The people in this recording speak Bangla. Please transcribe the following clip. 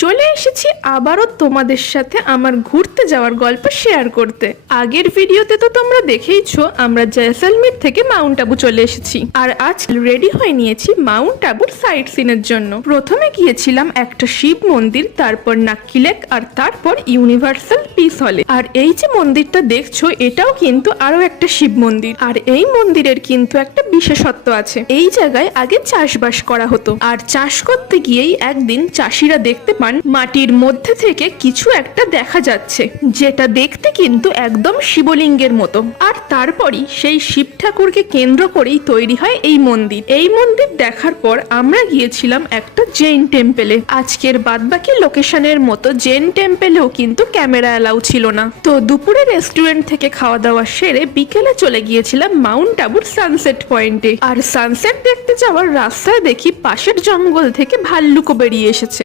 চলে এসেছি আবারও তোমাদের সাথে আমার ঘুরতে যাওয়ার গল্প শেয়ার করতে। আগের ভিডিওতে তো তোমরা দেখেইছো আমরা জয়সলমীর থেকে মাউন্ট আবু চলে এসেছি, আর আজ রেডি হয়ে নিয়েছি মাউন্ট আবুর সাইট সিনের জন্য। প্রথমে গিয়েছিলাম একটা শিব মন্দির, তারপর নাক্কি লেক, আর তারপর ইউনিভার্সাল পিস হলে। আর এই যে মন্দিরটা দেখছো এটাও কিন্তু আরো একটা শিব মন্দির, আর এই মন্দিরের কিন্তু একটা বিশেষত্ব আছে। এই জায়গায় আগে চাষবাস করা হতো, আর চাষ করতে গিয়েই একদিন চাষিরা দেখতে পান মাটির মধ্যে থেকে কিছু একটা দেখা যাচ্ছে, যেটা দেখতে কিন্তু একদম শিবলিঙ্গের মতো। আর তারপরই সেই শিব ঠাকুরকে কেন্দ্র করেই তৈরি হয় এই মন্দির। এই মন্দির দেখার পর আমরা গিয়েছিলাম একটা জৈন টেম্পেলে। আজকের বাদবাকি লোকেশনের মতো জৈন টেম্পেলেও কিন্তু ক্যামেরা অ্যালাউ ছিল না। তো দুপুরে রেস্টুরেন্ট থেকে খাওয়া দাওয়া সেরে বিকেলে চলে গিয়েছিলাম মাউন্ট আবুর সানসেট পয়েন্টে। আর সানসেট দেখতে যাওয়ার রাস্তায় দেখি পাশের জঙ্গল থেকে ভাল্লুকও বেরিয়ে এসেছে।